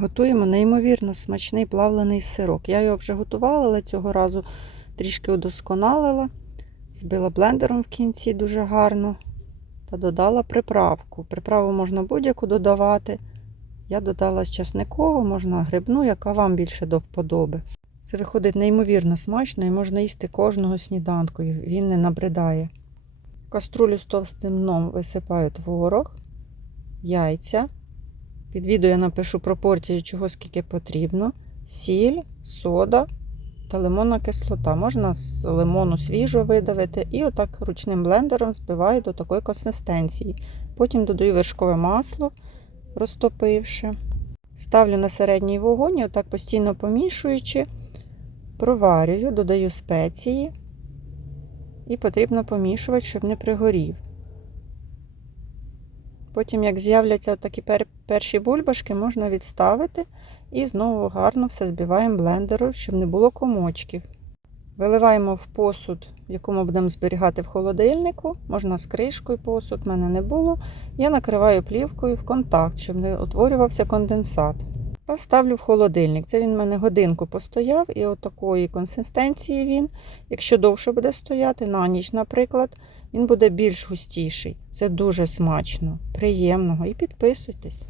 Готуємо неймовірно смачний плавлений сирок. Я його вже готувала, але цього разу трішки удосконалила. Збила блендером в кінці дуже гарно та додала приправку. Приправу можна будь-яку додавати. Я додала часникову, можна грибну, яка вам більше до вподоби. Це виходить неймовірно смачно і можна їсти кожного сніданку, і він не набридає. В каструлю з товстим дном висипаю творог, яйця. Під відео я напишу пропорції, чого скільки потрібно. Сіль, сода та лимонна кислота. Можна з лимону свіжо видавити і отак ручним блендером збиваю до такої консистенції. Потім додаю вершкове масло, розтопивши. Ставлю на середній вогонь, отак постійно помішуючи, проварюю, додаю спеції і потрібно помішувати, щоб не пригорів. Потім, як з'являться такі пер перші бульбашки, можна відставити і знову гарно все збиваємо блендером, щоб не було комочків. Виливаємо в посуд, якому будемо зберігати в холодильнику. Можна з кришкою посуд, в мене не було. Я накриваю плівкою в контакт, щоб не утворювався конденсат. Та ставлю в холодильник. Це він в мене годинку постояв, і от такої консистенції він. Якщо довше буде стояти, на ніч, наприклад, він буде більш густіший. Це дуже смачно, приємного. І підписуйтесь.